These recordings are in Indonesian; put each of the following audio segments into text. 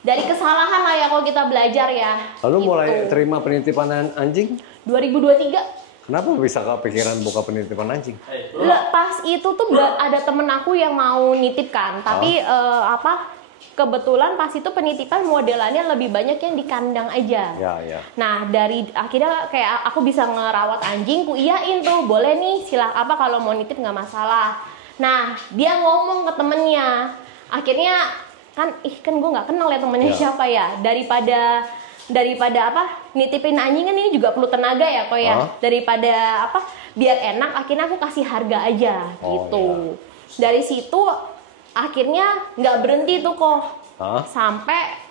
Dari kesalahan lah ya kalau kita belajar ya. Lalu gitu. mulai terima penitipan anjing? 2023. Kenapa bisa kepikiran buka penitipan anjing? Pas itu tuh ada temen aku yang mau nitip kan, tapi kebetulan pas itu penitipan modelannya lebih banyak yang di kandang aja. Ya. Nah dari akhirnya kayak aku bisa ngerawat anjing, ku iyain tuh boleh nih kalau mau nitip nggak masalah. Nah dia ngomong ke temennya, akhirnya kan gue nggak kenal ya temennya siapa ya, daripada nitipin anjing kan ini juga perlu tenaga ya kok ya, daripada biar enak akhirnya aku kasih harga aja gitu. Dari situ akhirnya nggak berhenti tuh kok. Sampai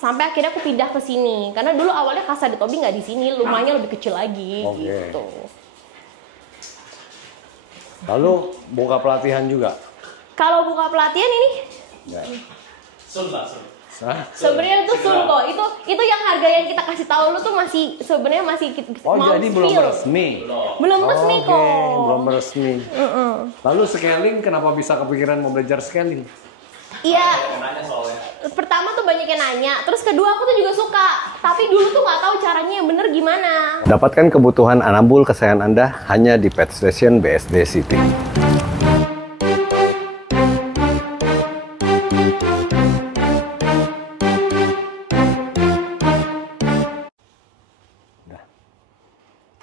akhirnya aku pindah ke sini karena dulu awalnya Casa de Toby nggak di sini, rumahnya lebih kecil lagi gitu. Lalu buka pelatihan juga? Kalau buka pelatihan ini sebenarnya itu sun kok. Itu yang harga yang kita kasih tahu lu tuh masih sebenarnya masih jadi belum resmi. Belum resmi kok. Belum resmi. Lalu scaling, kenapa bisa kepikiran mau belajar scaling? Iya. Pertama tuh banyak yang nanya, terus kedua aku tuh juga suka, tapi dulu tuh nggak tahu caranya yang bener gimana. Dapatkan kebutuhan anabul kesayangan Anda hanya di Pet Station BSD City.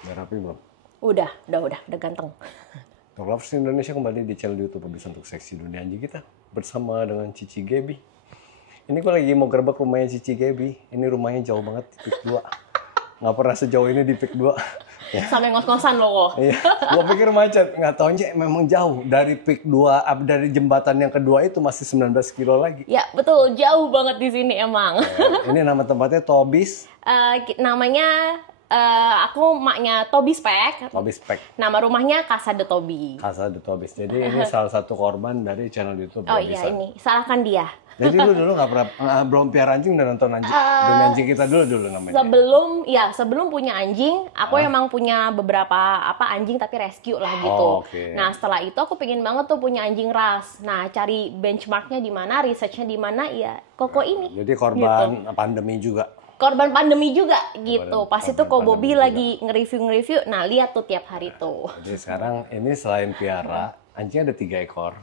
Udah rapi belum? Udah ganteng. Dog Lovers Indonesia kembali di channel YouTube Pemirsa untuk seksi dunia anjing kita bersama dengan Cici Gaby. Ini gue lagi mau gerbek rumahnya Cici Gaby. Ini rumahnya jauh banget di Pik 2. Nggak pernah sejauh ini di Pik 2. Ya. Sampai ngos-ngosan loh kok. Iya, gue pikir macet. Nggak tahu aja memang jauh. Dari Pik 2, dari jembatan yang kedua itu masih 19 kilo lagi. Ya betul, jauh banget di sini emang. Ini nama tempatnya Tobis. Namanya aku maknya Toby Spek. Toby Spek. Nama rumahnya Casa de Toby. Casa de Tobis. Jadi ini salah satu korban dari channel YouTube. Oh iya ini, salahkan dia. Jadi lu dulu nggak pernah belum piara anjing dan nonton anjing, dunia anjing kita dulu namanya. Sebelum punya anjing, aku emang punya beberapa anjing tapi rescue lah gitu. Nah setelah itu aku pengen banget tuh punya anjing ras. Nah cari benchmarknya di mana, researchnya di mana, ya Koko ini. Jadi korban gitu. Pandemi juga. Korban pandemi juga gitu. Pas itu Ko Bobby lagi nge-review. Nah lihat tuh tiap hari tuh. Jadi sekarang ini selain piara, anjing ada 3 ekor.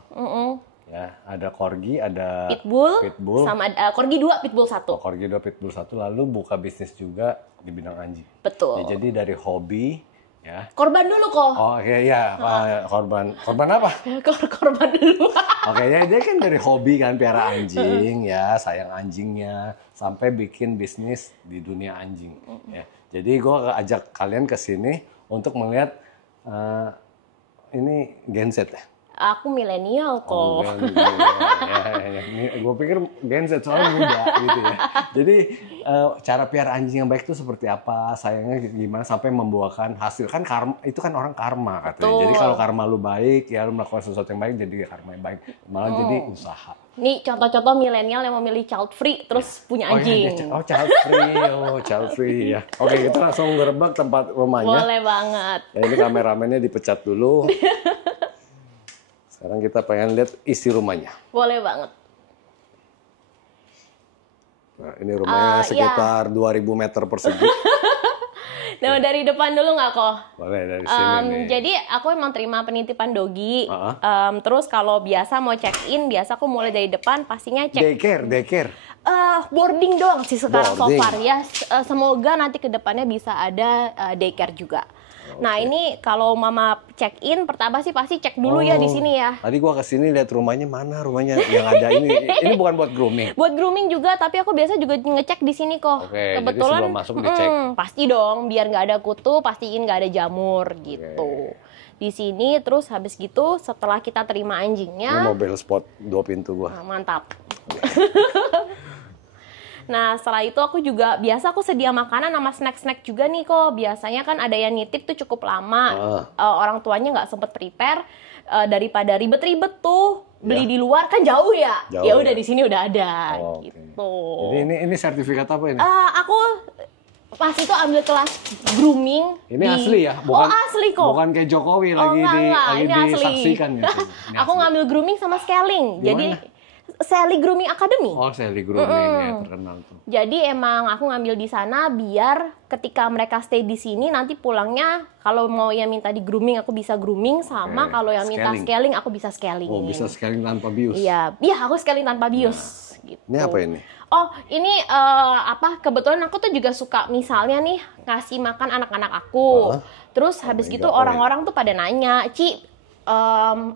Ya, ada Corgi, ada Pitbull, sama Corgi 2, Pitbull 1. Corgi 2, Pitbull 1, lalu buka bisnis juga di bidang anjing. Betul. Ya, jadi dari hobi, ya. Korban dulu kok. Korban apa? Korban dulu. Dia kan dari hobi kan piara anjing, ya, sayang anjingnya, sampai bikin bisnis di dunia anjing. Ya. Jadi gue ajak kalian ke sini untuk melihat ini Gen Z ya. Aku milenial kok. Gue pikir Gen Z soalnya muda gitu ya. Jadi cara piara anjing yang baik itu seperti apa, sayangnya gimana sampai membuahkan hasil. Kan karma, itu kan orang karma katanya. Betul. Jadi kalau karma lu baik, ya lu melakukan sesuatu yang baik jadi karma yang baik. Malah jadi usaha. Nih contoh-contoh milenial yang memilih child free terus punya anjing. Child free ya. Oke, kita langsung gerbek tempat rumahnya. Boleh banget. Ya, ini kameramennya dipecat dulu. Sekarang kita pengen lihat isi rumahnya. Boleh banget. Nah, ini rumahnya sekitar 2000 meter persegi. Nah, dari depan dulu nggak kok? Boleh dari sini. Jadi aku emang terima penitipan dogi. Terus kalau biasa mau check in, biasa aku mulai dari depan pastinya cek. Daycare. Boarding doang sih sekarang so far ya. Semoga nanti kedepannya bisa ada daycare juga. Nah ini kalau mama check in pertama sih pasti cek dulu ya di sini ya. Tadi gua kesini lihat rumahnya yang ada ini. Ini bukan buat grooming. Buat grooming juga, tapi aku biasa juga ngecek di sini kok. Kebetulan jadi sebelum masuk dicek. Pasti dong, biar nggak ada kutu, pastiin nggak ada jamur gitu. Di sini terus habis gitu setelah kita terima anjingnya. Ini mobil sport 2 pintu gua. Mantap. Nah setelah itu aku sedia makanan sama snack-snack juga nih kok. Biasanya kan ada yang nitip tuh cukup lama. Orang tuanya nggak sempet prepare. Daripada ribet-ribet tuh beli di luar kan jauh ya. Ya udah di sini udah ada gitu. Jadi ini sertifikat apa ini? Aku pas itu ambil kelas grooming. Ini asli ya? Bukan, asli kok. Bukan kayak Jokowi lagi ini disaksikan gitu. Aku ngambil grooming sama scaling. Gimana? Jadi Sally Grooming Academy. Oh, Sally Grooming ya, terkenal tuh. Jadi emang aku ngambil di sana biar ketika mereka stay di sini nanti pulangnya kalau mau yang minta di grooming aku bisa grooming, sama kalau yang minta scaling aku bisa scaling. Oh, bisa scaling tanpa bius. Iya, aku scaling tanpa bius. Gitu. Ini apa ini? Oh, ini kebetulan aku tuh juga suka misalnya nih ngasih makan anak-anak aku. Terus habis gitu orang-orang tuh pada nanya, "Ci,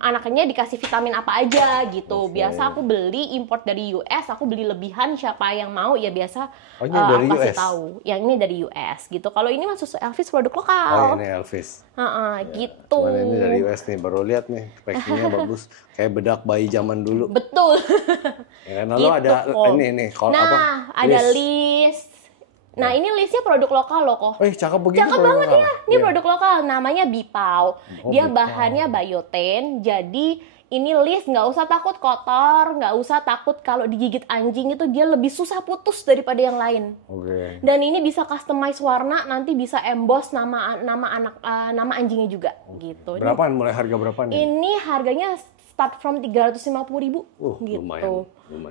anaknya dikasih vitamin apa aja gitu." Biasa aku beli import dari US, aku beli lebihan, siapa yang mau ya biasa dari aku kasih US? tahu. Yang ini dari US gitu. Kalau ini mah susu Elvis produk lokal. Oh, ini Elvis. Gitu. Cuman ini dari US nih, baru lihat nih packingnya bagus, kayak bedak bayi zaman dulu. Betul. Ya, lalu Gitu, ada ini kalau ada list. Nah, ini listnya produk lokal loh kok. Cakep begitu. Cakep banget ya. Ini produk lokal, namanya Bipau. Dia bahannya biotin, jadi ini list nggak usah takut kotor, nggak usah takut kalau digigit anjing itu dia lebih susah putus daripada yang lain. Dan ini bisa customize warna, nanti bisa emboss nama anjingnya juga gitu. Berapaan? Mulai harga berapaan? Ini harganya start from 350.000 gitu.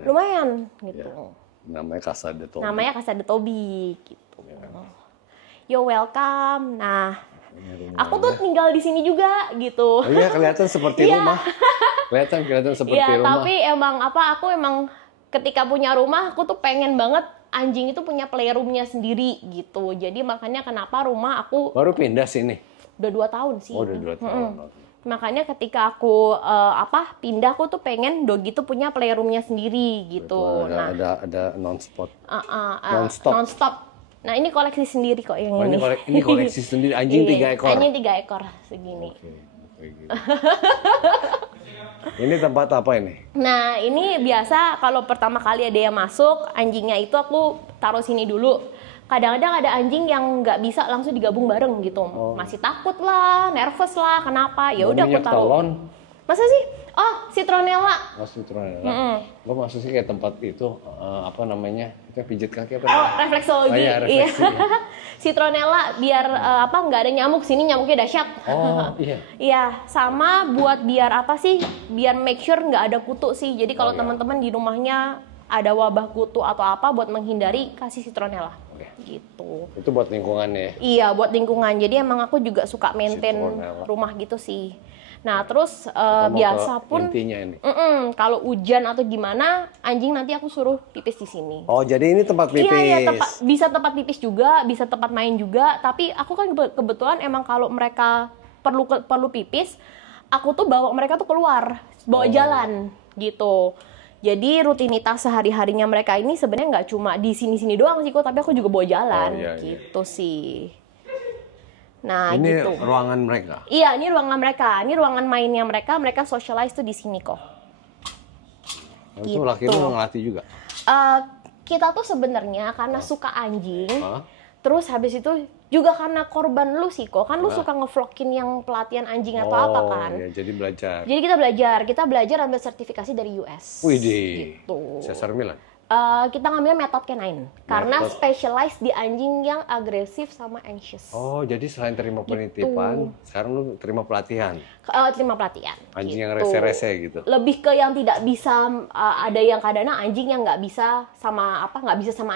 Lumayan gitu. Ya. Namanya Casa de Toby gitu. You're welcome. Nah, aku tuh tinggal di sini juga gitu. Oh iya, kelihatan seperti rumah. Kelihatan seperti rumah. Tapi aku emang ketika punya rumah aku tuh pengen banget anjing itu punya playroomnya sendiri gitu. Jadi makanya kenapa rumah aku baru pindah sini. Udah 2 tahun sih. Oh, udah 2 tahun. Makanya ketika aku pindah, aku tuh pengen doggy tuh punya playroomnya sendiri gitu. Betul, ada non-stop. Non-stop. Nah, ini koleksi sendiri kok yang ini. Ini koleksi sendiri, anjing 3 ekor. Anjing 3 ekor segini. Gitu. Ini tempat apa ini? Nah, ini biasa kalau pertama kali ada yang masuk, anjingnya itu aku taruh sini dulu. Kadang-kadang ada anjing yang nggak bisa langsung digabung bareng gitu. Masih takut lah, nervous lah, kenapa? Ya udah aku taruh. Telon. Masa sih? Oh, citronella. Oh, citronella. Gue maksudnya kayak tempat itu apa namanya? Itu pijat kaki apa? Oh, refleksologi. Iya. Citronella biar nggak ada nyamuk, sini nyamuknya dahsyat. Oh, iya. Iya, sama buat biar biar make sure nggak ada kutu sih. Jadi kalau teman-teman di rumahnya ada wabah kutu atau apa, buat menghindari kasih citronella. Gitu. Itu buat lingkungannya. Iya, buat lingkungan. Jadi emang aku juga suka maintain rumah gitu sih. Nah, terus biasa pun kalau hujan atau gimana, anjing nanti aku suruh pipis di sini. Oh, jadi ini tempat pipis. Iya, bisa tempat pipis juga, bisa tempat main juga. Tapi aku kan kebetulan emang kalau mereka perlu pipis, aku tuh bawa mereka tuh keluar, bawa jalan gitu. Jadi rutinitas sehari-harinya mereka ini sebenarnya nggak cuma di sini-sini doang sih kok, tapi aku juga bawa jalan gitu sih. Nah, ini gitu. Ruangan mereka. Iya, ini ruangan mereka. Ini ruangan mainnya mereka. Mereka socialize tuh di sini kok. Itu laki lu ngelatih juga. Kita tuh sebenarnya karena suka anjing. Terus habis itu juga karena korban lu sih kok. Kan lu suka ngevlogin yang pelatihan anjing atau apa kan. Iya, jadi belajar. Jadi kita belajar ambil sertifikasi dari US. Widih. Gitu. Cesar Milan. Kita ngambil method canine karena specialize di anjing yang agresif sama anxious. Oh, jadi selain terima penitipan, sekarang lu terima pelatihan. Terima pelatihan. Anjing yang rese-rese gitu. Lebih ke yang tidak bisa, ada yang kadang anjing yang nggak bisa sama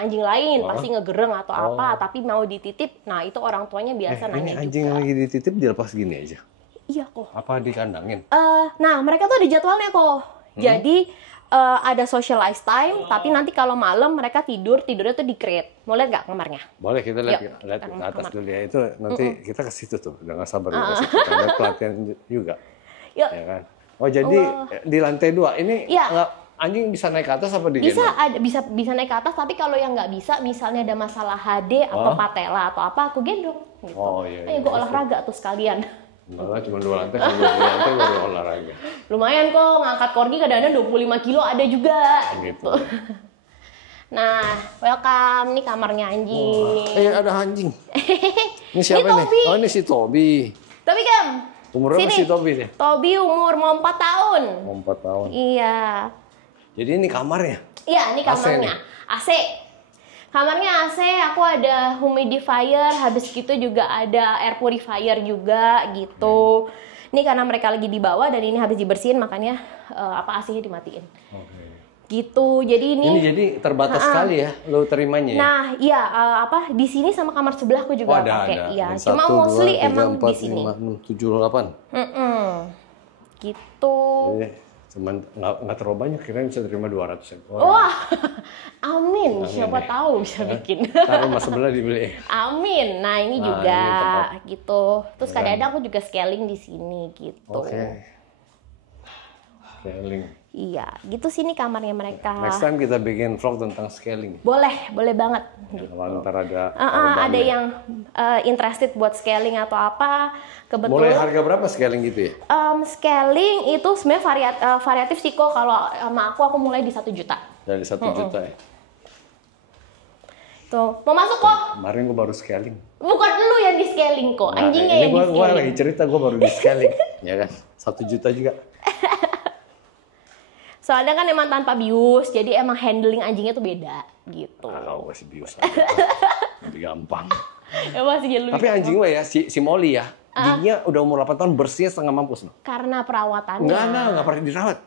anjing lain, pasti ngegereng atau apa, tapi mau dititip. Nah, itu orang tuanya biasa nanya ini anjing juga. Lagi dititip dilepas gini aja. Iya kok. Apa dikandangin? Nah, mereka tuh ada jadwalnya kok. Jadi ada socialize time, tapi nanti kalau malam mereka tidurnya tuh di crate. Mau lihat nggak kamarnya? Boleh, kita lihat ke atas dulu ya. Itu nanti kita ke situ tuh, udah nggak sabar ya. Kita lihat pelatihan juga. Ya kan? Oh, jadi di lantai 2 ini anjing bisa naik ke atas apa di bisa naik ke atas, tapi kalau yang nggak bisa, misalnya ada masalah HD atau patella atau apa, aku gendong gitu. Ayo gue olahraga tuh sekalian. Malah cuma 2 lantai, sampai 2 lantai baru olahraga. Lumayan kok, ngangkat corgi kadang-kadang 25 kilo ada juga. Gitu. Nah, welcome, nih kamarnya anjing. Ada anjing. Ini siapa nih? Oh, ini si Toby. Toby Kam. Umurnya masih Toby nih? Toby umur mau 4 tahun. Mau 4 tahun. Iya. Jadi ini kamarnya? Iya, ini kamarnya. AC. Kamarnya AC, aku ada humidifier, habis gitu juga ada air purifier juga gitu. Ini karena mereka lagi di bawah dan ini habis dibersihin, makanya AC-nya dimatiin. Gitu. Jadi Ini jadi terbatas sekali ya lo terimanya ya. Nah, iya apa di sini sama kamar sebelahku juga pakai. Iya, Yang cuma 1, mostly 2, 3, emang 4, di sini. 5, 6, 7, 8. Gitu. Cuman nggak terlalu banyak, kira bisa terima 200 ekor. Wah, amin. Siapa tahu bisa bikin. Ntar rumah sebelah dibeli. Amin. Nah ini Nah, juga ini gitu. Terus kadang-kadang aku juga scaling di sini gitu. Oke. Scaling. Iya, gitu sini kamarnya mereka. Next time kita bikin vlog tentang scaling. Boleh banget. Gitu. Kalau ntar ada Ada yang interested buat scaling atau apa, mulai kebetulan. harga berapa scaling gitu ya? Scaling itu sebenarnya variatif sih kok. Kalau sama aku mulai di 1 juta. Dari 1 juta ya? Tuh, mau masuk kok? Kemarin gue baru scaling. Bukan lu yang di scaling kok, anjingnya yang di Ini gue scaling. lagi cerita, gue baru di scaling. Ya kan? 1 juta juga. Soalnya kan emang tanpa bius, jadi emang handling anjingnya tuh beda gitu. Kalau masih bius aja. Lebih gampang. Ya masih lebih. Tapi anjing gue ya, si Molly ya, giginya udah umur 8 tahun bersih setengah mampus loh. Karena perawatannya. Enggak pernah dirawat.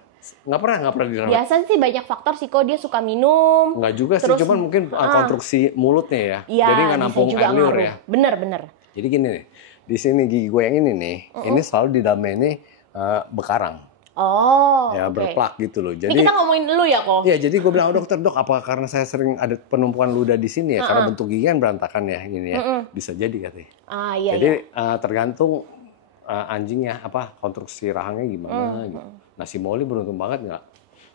Nggak pernah dirawat. Biasanya sih banyak faktor sih kok, dia suka minum. Enggak juga sih, terus, cuman mungkin konstruksi mulutnya ya. Iya, Jadi nggak bisa nampung juga air liur ngaruh. ya. Bener. Jadi gini nih, di sini gigi gue yang ini nih, ini selalu di dalamnya ini bekarang. Oh, Ya, oke. berplak gitu loh. Ini Jadi kita ngomongin dulu ya kok. ya, jadi gue bilang, dokter, dok, apa karena saya sering ada penumpukan ludah di sini ya, karena bentuk gigi kan berantakan ya, ini ya, bisa jadi katanya. Iya. Jadi tergantung anjingnya apa konstruksi rahangnya gimana. Gitu. Nah si Molly beruntung banget nggak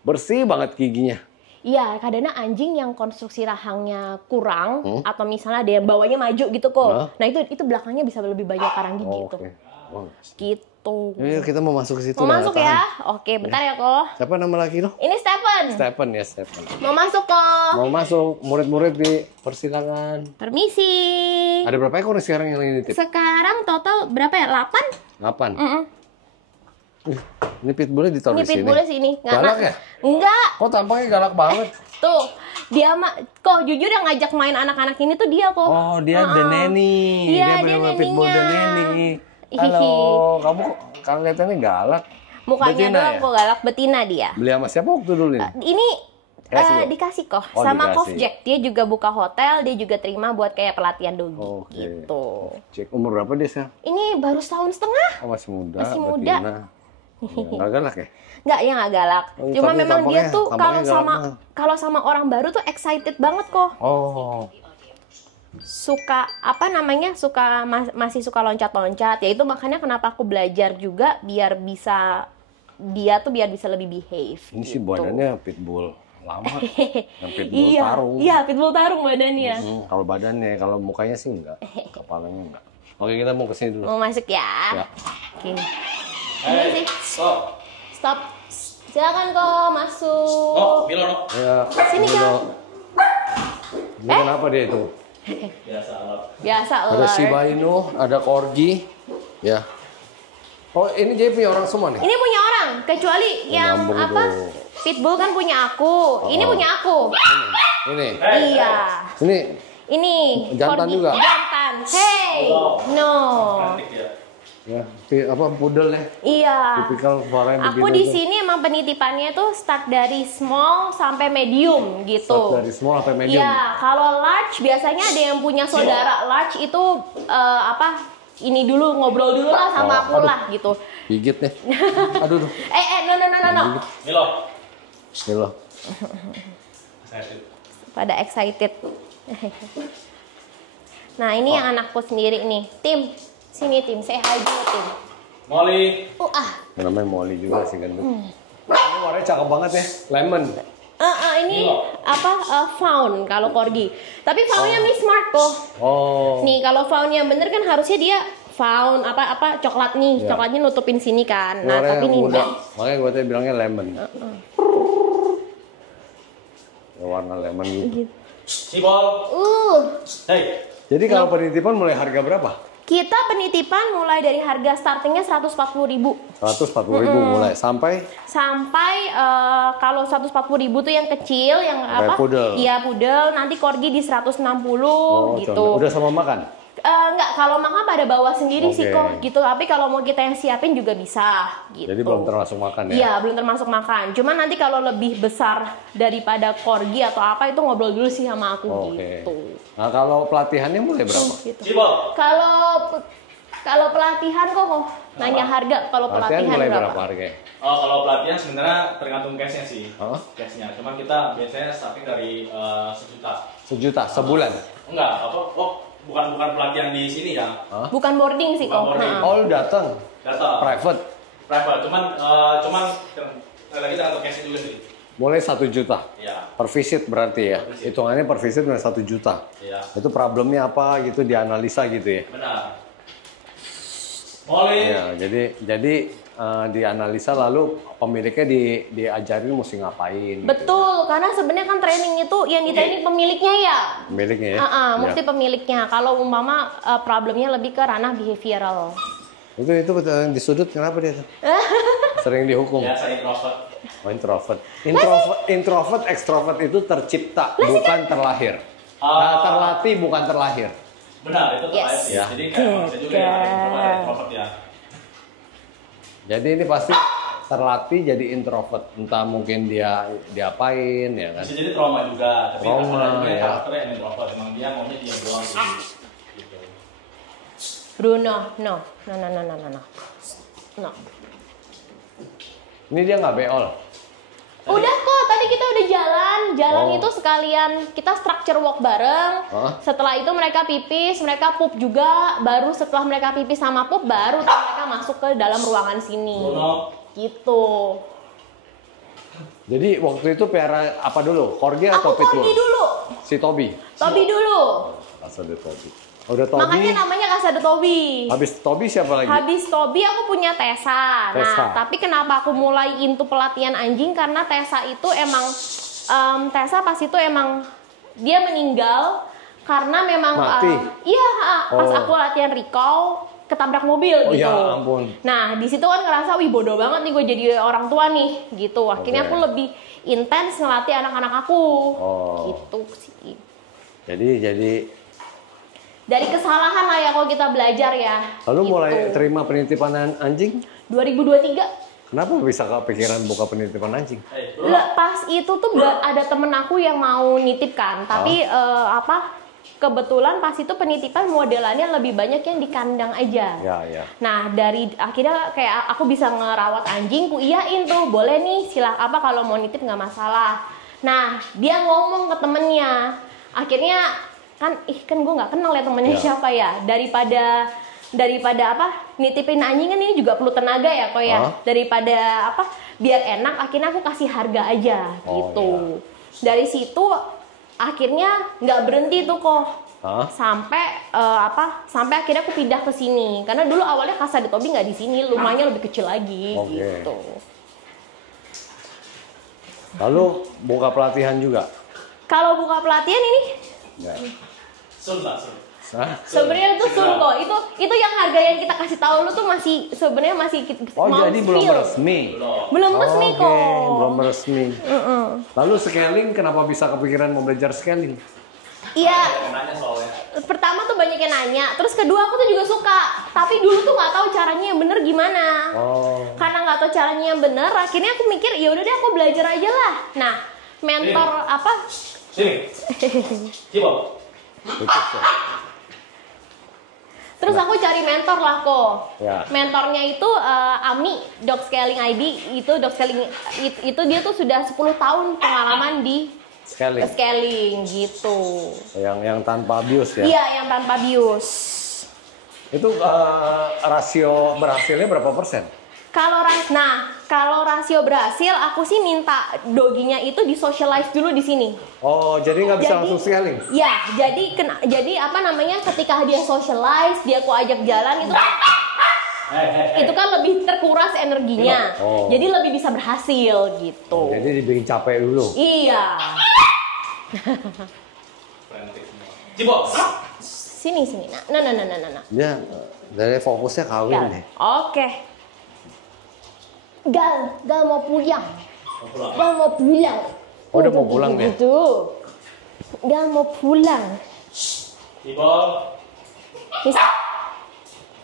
bersih banget giginya. Iya, kadang anjing yang konstruksi rahangnya kurang atau misalnya ada yang bawahnya maju gitu kok. Nah itu belakangnya bisa lebih banyak karang gigi tuh. Oke. Wah, Gitu. Ayo kita mau masuk ke situ. Mau lah, masuk tahan. ya? Oke, bentar ya kok. Siapa nama laki lo? Ini Stephen. Stephen ya, Stephen. Mau masuk kok. Mau masuk, murid-murid di persilangan. Permisi. Ada berapa ekor nih sekarang yang ini tip? Sekarang total berapa ya? 8? 8. Ini pitbullnya ditaruh Ini di sini. pitbullnya sini. Galak ya? Enggak. Kok tampangnya galak banget? Tuh, dia kok jujur yang ngajak main anak-anak ini tuh dia kok. Oh, dia the nanny. Iya, dia bener-bener pitbull the nanny-nya. nanny. Halo, kamu kok kelihatannya galak? Mukanya Betina doang ya? kok galak, betina dia. Beli sama siapa waktu dulu ini? Ini Kasih kok? dikasih kok Oh, sama dikasih. Kofjack. Dia juga buka hotel, dia juga terima buat kayak pelatihan dogi Oke. gitu. Cek umur berapa dia sekarang? Ini baru setahun setengah. Oh, masih muda. Masih muda. betina. Ya, nggak galak ya? Nggak, ya nggak galak. Oh, Cuma tapi memang dia tuh tampangnya galak kalau sama orang baru tuh excited banget kok. Oh, Suka apa namanya? Masih suka loncat-loncat. Ya itu makanya kenapa aku belajar juga biar bisa lebih behave. ini sih gitu. badannya pitbull lama. Yang pitbull Iya, tarung. iya pitbull tarung badannya. Kalau badannya, kalau mukanya sih enggak. Kepalanya enggak. Oke, kita mau kesini dulu. Mau masuk ya? Ya. Oke. Ini sih. Stop. Silakan kok masuk. Oh, Milo, no. Ya, Sini, ini Kak. loh. Ini kenapa dia itu? Biasa Ada Lord. Shiba Inu, ada Corgi, ya. Oh, ini jadi punya orang semua nih? Ini punya orang, kecuali yang nyambung apa? tuh. Pitbull kan punya aku. Ini punya aku. Ini, Iya. ini Ini Jantan corgi. juga? Jantan. Hey. No. ya, apa pudel ya? Iya. Tipikal suaranya Aku begitu di tuh. sini emang penitipannya tuh start dari small sampai medium gitu. Start dari small sampai medium. Iya, kalau large biasanya ada yang punya saudara large itu apa? Ini dulu ngobrol dulu lah sama Oh, aku aduh. lah gitu. Gigit nih. Aduh, duh. No. Milo. Ini loh. Pada excited. Nah, ini yang anakku sendiri nih. Tim, sini Tim, say hi dulu Tim. Molly. Namanya Molly juga sih kan. Ini warnanya cakep banget ya, lemon. Ini apa fawn kalau corgi. Tapi fawnnya Miss Smart kok. Oh. Nih kalau fawn yang bener kan harusnya dia fawn apa coklat nih, Ya. coklatnya nutupin sini kan. Nah Warnanya tapi ini muda. enggak. Makanya gue tadi bilangnya lemon. Ya, warna lemon gitu. Sibol. Hey. Jadi kalau penitipan mulai harga berapa? Kita penitipan mulai dari harga startingnya 140.000 140.000 mulai sampai kalau 140.000 tuh yang kecil yang Kayak apa? pudel. Iya pudel. Nanti corgi di 160 gitu. contoh. Udah sama makan? Enggak, kalau makan pada bawa sendiri sih Oke. kok gitu. Tapi kalau mau kita yang siapin juga bisa gitu. Jadi belum termasuk makan ya? Iya, belum termasuk makan. Cuman nanti kalau lebih besar daripada corgi atau apa itu ngobrol dulu sih sama aku Oke. gitu. Nah kalau pelatihannya mulai berapa? Gitu. Cibol. Kalau pelatihan kok nanya harga kalau Pelatihan pelatihan mulai berapa? berapa harganya? Oh, kalau pelatihan sebenarnya tergantung case-nya sih. Oh? Case-nya. Cuman kita biasanya starting dari 1 juta. 1 juta sebulan? Enggak, apa? Oh, bukan pelatihan di sini ya. Hah? Bukan boarding sih Bukan kok. boarding. Ha-ha. Oh lu datang? Data Private? private. Cuman lagi tergantung case-nya juga sih. Mulai 1 juta? Iya. Per visit berarti ya? Per visit. Hitungannya per visit 1 juta? Iya. Itu problemnya apa gitu dianalisa gitu ya? Benar. Molly. Ya, jadi dianalisa lalu pemiliknya diajarin mesti ngapain. Betul, karena sebenarnya kan training itu yang di training pemiliknya ya. Pemiliknya ya. Mesti Ya. pemiliknya. Kalau umpama problemnya lebih ke ranah behavioral. Itu di sudut kenapa dia tuh? Sering dihukum. Biasa introvert. Oh, introvert. Introvert, ekstrovert itu tercipta, bukan terlahir. Nah, terlatih bukan terlahir. Benar, itu terkait Yes. sih. Ya. Jadi kayak bisa juga ya introvert ya. Jadi ini pasti terlatih jadi introvert. Entah mungkin dia diapain ya kan. Bisa jadi trauma juga, tapi Trauma, ada juga yang ya. karakternya yang introvert. Emang dia maunya dia doang sih. Gitu. Bruno, no. Ini dia nggak beol. Udah kok, tadi kita udah jalan Oh. itu sekalian kita structure walk bareng. Hah? Setelah itu mereka pipis, mereka pup juga. Baru setelah mereka pipis sama pup, baru tuh mereka masuk ke dalam ruangan sini. Bruno. Gitu. Jadi waktu itu piara apa dulu? Corgi Aku atau pitbull? Toby dulu. Si Toby. Toby dulu. Asal ada Toby. Udah Toby. Makanya namanya Casa de Toby. Habis Toby siapa lagi? Habis Toby aku punya Tessa. Tessa. Nah, tapi kenapa aku mulai into pelatihan anjing karena Tessa itu emang Tessa pas itu emang dia meninggal karena memang Mati? pas Oh. aku latihan recall ketabrak mobil Oh gitu. ya ampun. Nah, di situ kan ngerasa wih bodoh banget nih gue jadi orang tua nih gitu. Akhirnya Oke. aku lebih intens ngelatih anak-anak aku. Oh. Gitu sih. Jadi Dari kesalahan lah ya kalau kita belajar ya. lalu gitu. mulai terima penitipan anjing? 2023. Kenapa bisa kepikiran buka penitipan anjing? Hey, Bruno. Pas itu tuh ada temen aku yang mau nitip kan, tapi kebetulan pas itu penitipan modelannya lebih banyak yang di kandang aja. Ya. Nah dari akhirnya kayak aku bisa ngerawat anjing, ku iyain tuh boleh nih apa kalau mau nitip nggak masalah. Nah dia ngomong ke temennya, akhirnya kan gue nggak kenal ya temennya Ya. siapa ya, daripada nitipin anjing kan ini juga perlu tenaga ya kok ya. Hah? Daripada biar enak akhirnya aku kasih harga aja Oh, gitu. Dari situ akhirnya nggak berhenti tuh kok. Hah? Sampai akhirnya aku pindah ke sini karena dulu awalnya Casa de Toby nggak di sini, rumahnya lebih kecil lagi Oke. gitu. Lalu buka pelatihan juga? Kalau buka pelatihan ini Ya. Sun lah, Sun. Hah? sebenarnya tuh sun kok. Itu yang harga yang kita kasih tahu lu tuh sebenarnya masih Oh mau jadi belum spill. resmi? Belum resmi Oke, kok. belum resmi. Lalu scaling kenapa bisa kepikiran mau belajar scaling? Iya. Yang nanya soalnya. Pertama tuh banyak yang nanya, terus kedua aku tuh juga suka, tapi dulu tuh nggak tahu caranya yang bener gimana. Oh. Karena nggak tahu caranya yang bener, akhirnya aku mikir ya udah deh aku belajar aja lah. Nah, mentor apa? Sini. Cibol. Tutup ya? Terus aku cari mentor lah kok. Ya. Mentornya itu Ami Dog Scaling ID, itu dog scaling itu dia tuh sudah 10 tahun pengalaman di Scaling. scaling gitu. Yang tanpa abuse ya? Iya, yang tanpa bius. Itu rasio berhasilnya berapa persen? Kalau rasio berhasil, aku sih minta doginya itu di socialize dulu di sini. Oh, jadi nggak bisa langsung scaling? Ya, jadi apa namanya? Ketika dia socialize, dia aku ajak jalan itu kan lebih terkuras energinya. Oh. Jadi lebih bisa berhasil gitu. Jadi dibikin capek dulu. Iya. Cibol. Sini. Nah. Dia dari fokusnya kawin Gal. nih. Oke. Gal mau pulang. Gal mau pulang. Oh, udah mau pulang Gitu. Gal mau pulang. Cibol.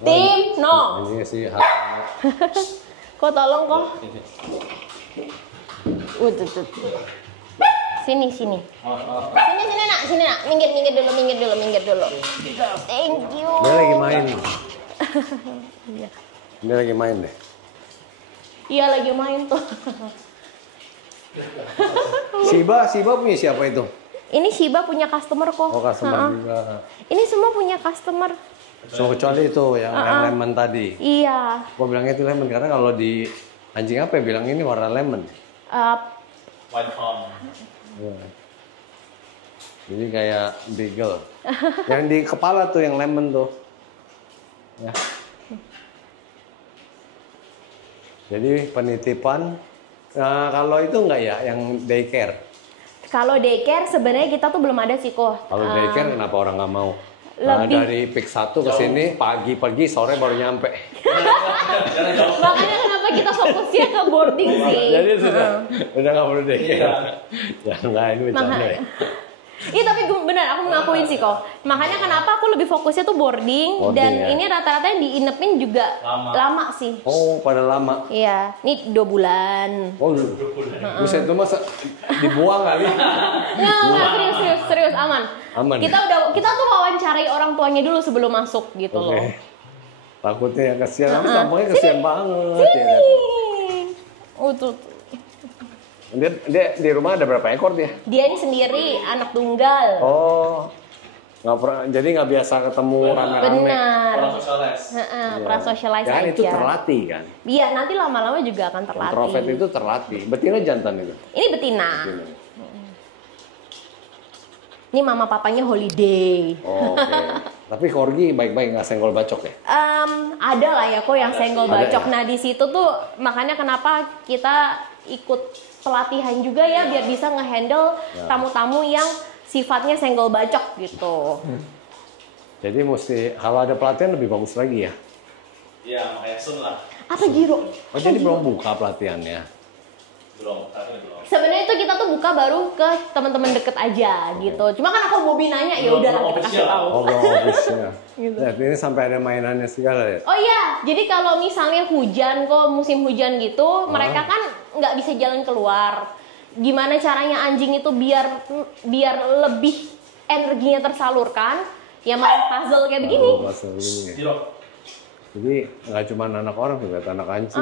Tim, no. Ini sih hasilnya. Kok tolong kok. Tuh. Sini. Sini nak. Minggir dulu. Thank you. Dia lagi main nih. Iya. Dia lagi main deh. Iya lagi main tuh. Shiba punya siapa itu? Ini Shiba punya customer kok. Oh, customer Ha-ha. juga. Ini semua punya customer. So, kecuali itu yang lemon tadi. Iya. Gua bilangnya itu lemon karena kalau di anjing apa ya bilang ini warna lemon. White Palm. Ya. Jadi kayak beagle. Yang di kepala tuh yang lemon tuh. Ya. Jadi penitipan. Nah, kalau itu enggak ya yang daycare? Kalau daycare sebenarnya kita tuh belum ada sih kok. Kalau daycare kenapa orang nggak mau? Nah, Lebih. dari Pik 1 ke sini pagi pergi sore baru nyampe. Makanya kenapa kita fokusnya ke boarding sih. Jadi udah nggak perlu daycare. Ya nggak ini bercanda ya. Iya tapi benar aku mengakuin sih kok. Makanya kenapa aku lebih fokusnya tuh boarding dan ya. ini rata-rata yang diinepin juga lama sih. Oh pada lama. Iya, ini 2 bulan. Oh bisa itu masa dibuang kali? Nggak, serius aman. Aman. Kita tuh wawancarai orang tuanya dulu sebelum masuk gitu loh. Oke. Takutnya ya kesian, tampangnya kesian banget. Ya. Tuh. Dia di rumah ada berapa ekor dia? Dia ini sendiri anak tunggal. Oh, nggak pernah. Jadi nggak biasa ketemu rame-rame. Benar. Orang socialize. Pernah socialize Ya kan aja. itu terlatih kan. Iya, nanti lama-lama juga akan terlatih. Introvert itu terlatih. Betina jantan itu. Ini betina. Ini mama papanya holiday. Oh, oke. Tapi corgi baik-baik nggak senggol bacok ya? Ada lah ya kok yang senggol Ada bacok. ya? Nah di situ tuh makanya kenapa kita ikut pelatihan juga ya biar bisa ngehandle tamu-tamu yang sifatnya senggol bacok gitu. Jadi mesti kalau ada pelatihan lebih bagus lagi ya. Iya, makanya sun lah. Apa Giro? Oh jadi belum buka pelatihannya? Belum, tapi belum. Sebenarnya itu kita tuh buka baru ke teman-teman deket aja gitu. Cuma kan aku Bobby nanya ya udah lah kita kasih tahu. Oh belum official. Gitu. Nah, ini sampai ada mainannya segala ya. Oh iya, jadi kalau misalnya hujan kok musim hujan gitu, mereka kan nggak bisa jalan keluar. Gimana caranya anjing itu biar lebih energinya tersalurkan? Ya main puzzle kayak begini. Oh, puzzle begini. Zero. Jadi nggak cuma anak orang juga, anak anjing.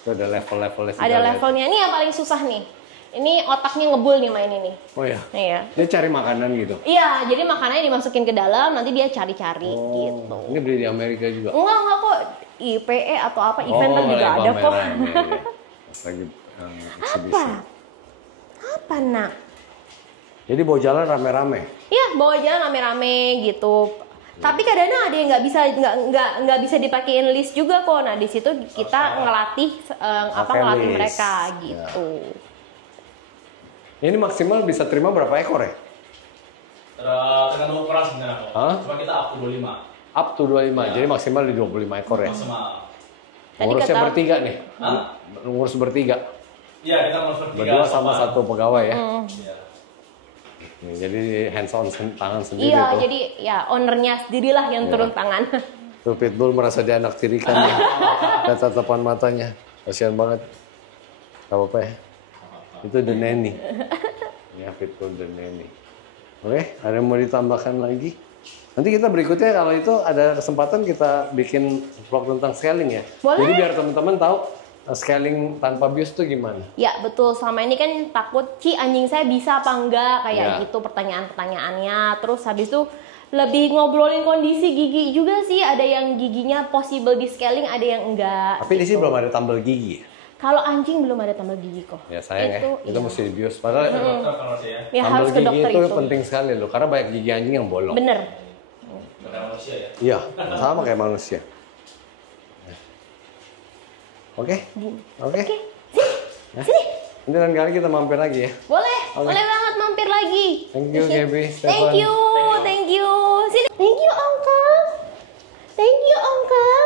Itu ada level-levelnya. Ada levelnya. Ini yang paling susah nih. Ini otaknya ngebul nih main ini. Oh ya. Iya. Dia cari makanan gitu. Iya, jadi makanannya dimasukin ke dalam, nanti dia cari-cari gitu. Ini beli di Amerika juga. Enggak kok. IPE atau apa event kan juga ada kok. Pas lagi eksibisi. Apa nak? Jadi bawa jalan rame-rame. Iya, bawa jalan rame-rame gitu. Tapi kadang-kadang ada yang nggak bisa dipakein list juga kok. Nah di situ kita ngelatih ngelatih list. mereka gitu. Ini maksimal bisa terima berapa ekor ya? Tergantung ukuran sebenarnya. Hah? Cuma kita up to 25. Up to 25, Ya. jadi maksimal di 25 ekor ya? Maksimal. Tadi Ngurusnya kata- bertiga nih? Hah? Ngurus bertiga? Iya, kita mau bertiga. Berdua sama satu pegawai ya? Iya. Nih, jadi hands on tangan sendiri Iya, tuh. jadi ya ownernya sendirilah yang turun tangan. Tuh Pitbull merasa dianaktirikan ya. Lihat tatapan matanya. Kasihan banget. Gak apa-apa ya. Itu The Nanny. Ya Pitbull The Nanny. Oke, ada yang mau ditambahkan lagi? Nanti kita berikutnya kalau itu ada kesempatan kita bikin vlog tentang scaling ya. Boleh. Jadi biar teman-teman tahu scaling tanpa bius itu gimana. Ya betul, selama ini kan takut anjing saya bisa apa enggak kayak Ya. gitu pertanyaan-pertanyaannya. Terus habis itu lebih ngobrolin kondisi gigi juga sih. Ada yang giginya possible di scaling, ada yang enggak. Tapi di sini belum ada tambal gigi. Kalau anjing belum ada tambal gigi kok. Ya sayang itu iya. mesti dibius. Padahal Dokter kalau sih ya. Ya tambal harus ke gigi dokter itu itu. penting sekali loh. Karena banyak gigi anjing yang bolong. Bener. Bukan manusia ya. Iya, sama kayak manusia. Oke? Oke? Ya. Sini. Nanti lain kali kita mampir lagi ya. Boleh, Oke. boleh banget mampir lagi. Thank you, Gaby, Stefan. Thank you. Sini. Thank you, Uncle. Thank you, Uncle.